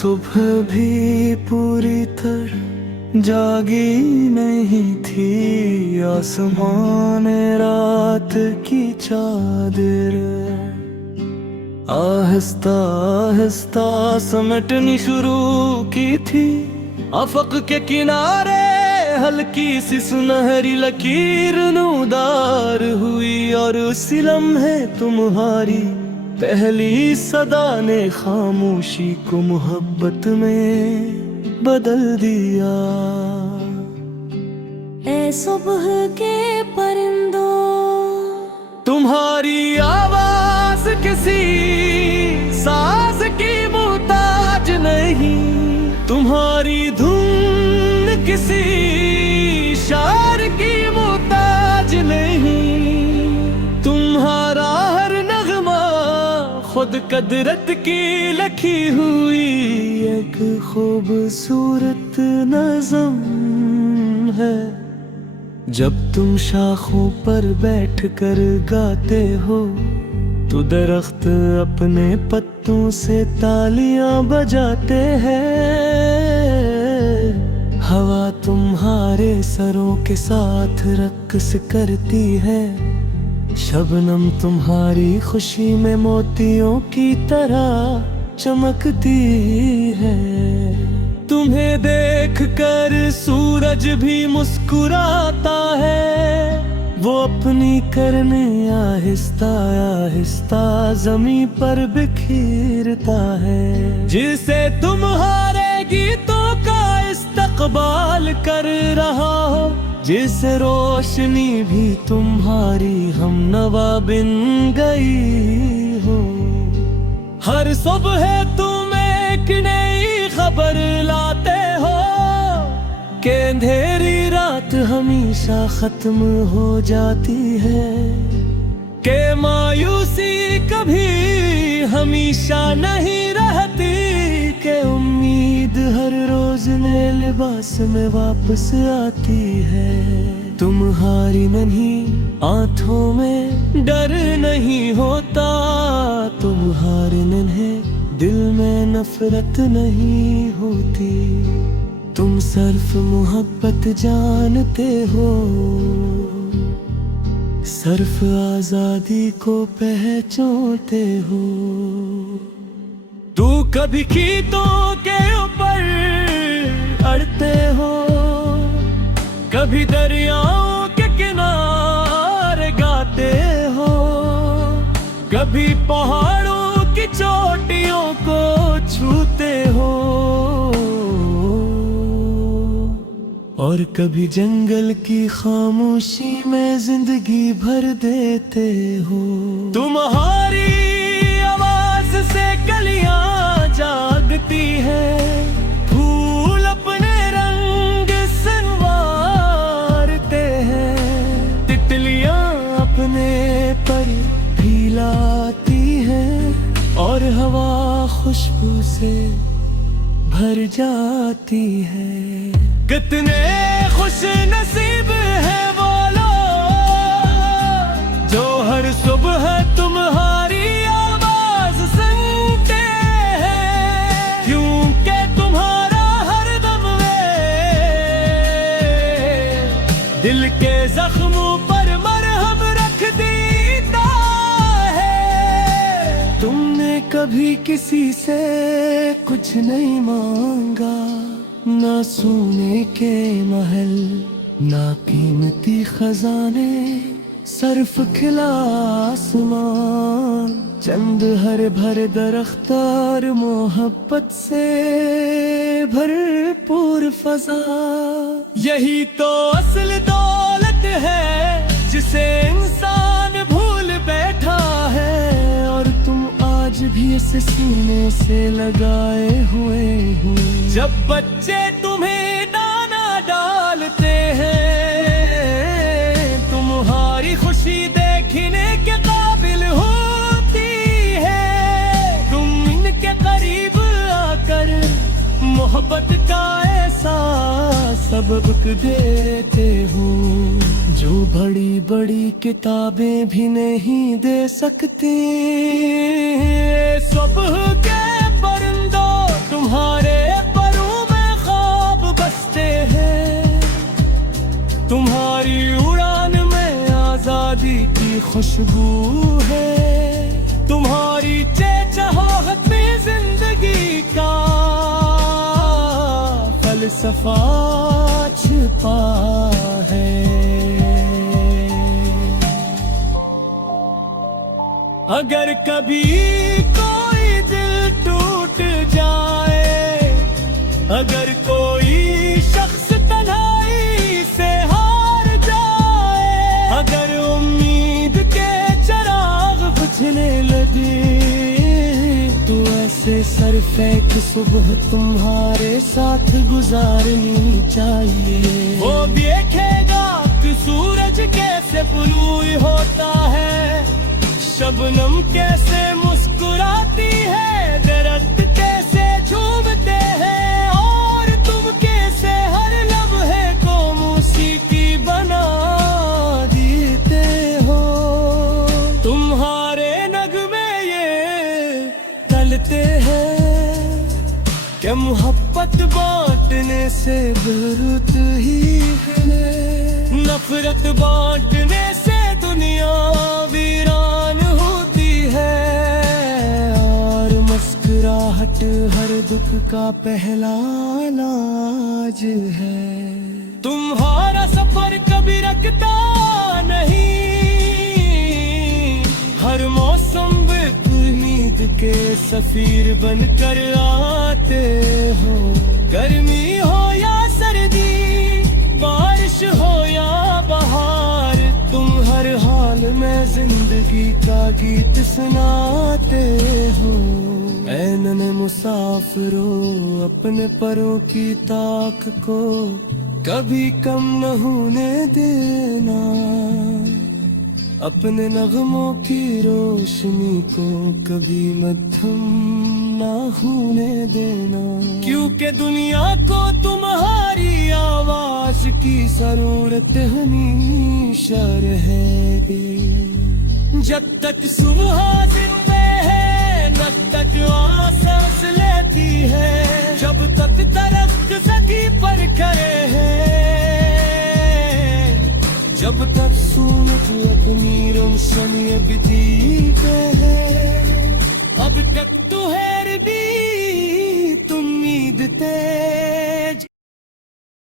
सुबह भी पूरी तरह जागी नहीं थी, आसमान रात की चादर आहिस्ता आहिस्ता समेटनी शुरू की थी। अफक के किनारे हल्की सी सुनहरी लकीर नूदार हुई, और उसी लम्हे तुम्हारी पहली सदा ने खामोशी को मोहब्बत में बदल दिया। ऐ सुबह के परिंदों, तुम्हारी आवाज किसी साज की मुहताज नहीं, तुम्हारी धुन किसी शार की मुहताज नहीं, तुम्हारा हर नगमा खुद कदरत की लिखी हुई एक खूबसूरत नज़म है। जब तुम शाखों पर बैठकर गाते हो तो दरख्त अपने पत्तों से तालियां बजाते हैं, हवा तुम्हारे सरों के साथ रक्स करती है, शबनम तुम्हारी खुशी में मोतियों की तरह चमकती है। तुम्हें देखकर सूरज भी मुस्कुराता है, वो अपनी करने आहिस्ता आहिस्ता जमीन पर बिखरता है। जिसे तुम्हारे गीतों का इस्तकबाल कर रहा हो, जिस रोशनी भी तुम्हारी हमनवा बिन गई हो। हर सुबह तुम एक नई खबर लाते हो कि अंधेरी रात हमेशा खत्म हो जाती है, कि मायूसी कभी हमेशा नहीं रहती, कि उम्मीद हर रोज नए लिबास में वापस आती है। तुम्हारी नन्ही आंखों में डर नहीं होता, तुम्हारे नन्हे दिल में नफरत नहीं होती। तुम सिर्फ मोहब्बत जानते हो, सिर्फ आजादी को पहचानते हो। तू कभी कीटों के ऊपर अड़ते हो, कभी दरियाओं के किनारे गाते हो, कभी पहाड़ों की चोटियों को छूते हो, और कभी जंगल की खामोशी में जिंदगी भर देते हो। तुम्हारी आवाज से कलियां जागती है, फूल अपने रंग संवारते हैं, तितलियां अपने पर फैलाती हैं, और हवा खुशबू से भर जाती है। कितने खुश नसीब है वो लोग जो हर सुबह तुम्हारी आवाज सुनते हैं, क्योंकि तुम्हारा हर दम में दिल के जख्मों पर मरहम रख देता है। तुमने कभी किसी से कुछ नहीं मांगा, ना सोने के महल, ना कीमती खजाने, सिर्फ खिला आसमान, चंद हरे भरे दरख्त और मोहब्बत से भरपूर फजा। यही तो असल दौलत है जिसे इंसान भूल बैठा है, और तुम आज भी इसे सीने से लगाए हुए हो। जब बच्चे तुम्हें दाना डालते हैं, तुम्हारी खुशी देखने के काबिल होती है। तुम इनके करीब आकर मोहब्बत का एहसास सबक देते हो, जो बड़ी बड़ी किताबें भी नहीं दे सकती। सुबह के परिंदों, तुम्हारे खुशबू है, तुम्हारी चहचहाहट में जिंदगी का फलसफा छिपा है। अगर कभी कोई दिल टूट जाए, अगर कोई शख्स तन्हाई से हार जाए, अगर उम्मीद के चिराग बुझने लगे, तो ऐसे सर फेंक सुबह तुम्हारे साथ गुजारनी चाहिए। वो देखेगा कि सूरज कैसे पुलूई होता है, शबनम कैसे मुस्कुराती है, दरख्त कैसे झूमते हैं, और तुम कैसे हर लम्हे को मौसीकी बना देते हो। तुम्हारे नगमे ये तलते हैं कि मोहब्बत बांटने से बुरुत ही है, नफरत बांटने से दुनिया वीरान होती है, और मुस्कुराहट हर दुख का पहला इलाज है। तुम्हारा सफर कभी रखता नहीं, हर मौसम उम्मीद के सफीर बनकर आते हो। गर्मी हो या सर्दी, बारिश हो या बहार, तुम हर हाल में जिंदगी का गीत सुनाते हो। ऐ नन्हे मुसाफिरों, अपने परों की ताक को कभी कम न होने देना, अपने नगमों की रोशनी को कभी मध्यम ना होने देना, क्योंकि दुनिया को तुम्हारी आवाज की जरूरत हमेशा रहेगी। जब तक सुबह जिंदा है, जब तक सांस लेती है, जब तक दरख्त सकी पर खड़े हैं, जब तक सूरज अपनी रोशनी बिती पे है, अब तक तो है भी तुम उम्मीद ते